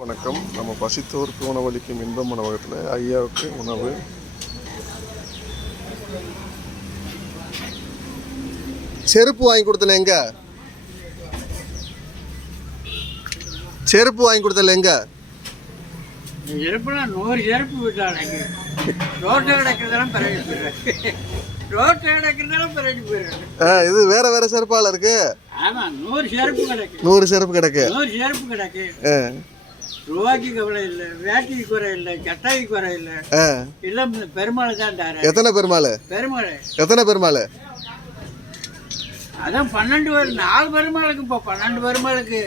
வணக்கம். நம்ம பசித்தோருக்கு உணவளிக்கும் இன்பம் உணவகத்தில் ஐயாவுக்கு உணவு. செருப்பு வாங்கி கொடுத்தல எங்க? செருப்பு வாங்கி கொடுத்தல எங்க? செருப்புனா நூறு செருப்பு விட்டாங்க. ரோட்டில் கிடக்கிறதெல்லாம் பிறகு போயிடுறேன் ரோட்டில் கிடக்கிறதெல்லாம் பிறகு போயிடுறேன் ஆ, இது வேற வேற செருப்பால இருக்கு. நூறு செருப்பு கிடக்கு. நூறு செருப்பு கிடக்கு. நூறு செருப்பு கிடக்கு. ரூபாய்க்கு கவலை இல்லை வேட்டிக்கு குறை இல்லை சட்டாய்க்கு குறை இல்லை. எல்லாம் பெருமாள் தான் தார. எத்தனை பெருமாள்? பெருமாள். எத்தனை பெருமாள்? அதான் பன்னெண்டு பேர் நாலு பெருமாளுக்கு இப்போ பன்னெண்டு பெருமாளுக்கு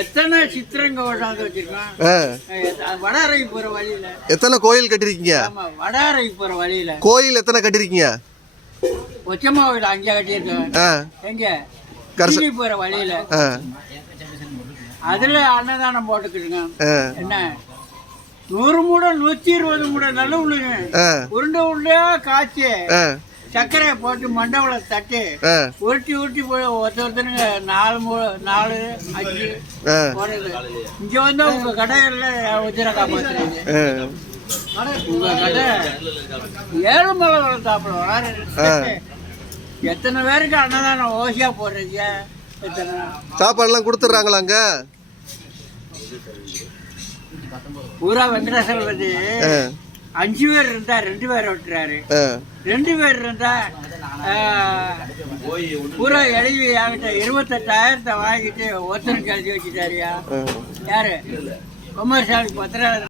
எத்தனை சித்திரங்க கொண்டாந்து வச்சிருக்கான் ஆ, வடாரைக்கு போகிற வழியில். எத்தனை கோயில் கட்டிருக்கீங்க? வடாரைக்கு போகிற வழியில். கோயில் எத்தனை கட்டிருக்கீங்க? ஒச்சம்மா வீடு அங்கே கட்டியிருக்கேன் ஆ. எங்க? போற வழியில. அதுல அன்னதானம் போட்டுக்கிட்டுங்க என்ன? நூறு மூடை நூத்தி இருபது மூடை நல்ல உள்ளுங்க. உருண்டை உருண்டையா காய்ச்சி சர்க்கரையை போட்டு மண்டபல தட்டி உருட்டி உருட்டி போய் ஒருத்த ஒருத்தருங்க நாலு மூ நாலு அஞ்சு போடுறது. இங்க வந்து உங்க கடையில உதிர காப்பாத்துறீங்க. ஆ. உங்க கடை ஏழு மலை வளர்த்தாப்புல வளர எத்தனை பேருக்கு அன்னதானம் ஓசியா போடுறீங்க? சாப்பாடுலாம் கொடுத்துட்றாங்களா அங்க? பூரா வெங்கடேஸ்வரபதி அஞ்சு பேர் இருந்தா ரெண்டு பேர் விட்டுறாரு. ரெண்டு பேர் இருந்தா பூரா எழுதி என்கிட்ட இருபத்தெட்டாயிரத்தை வாங்கிட்டு ஒருத்தருக்கு எழுதி வச்சுட்டாருயா. யாரு? குமாரசாமி பத்திரம்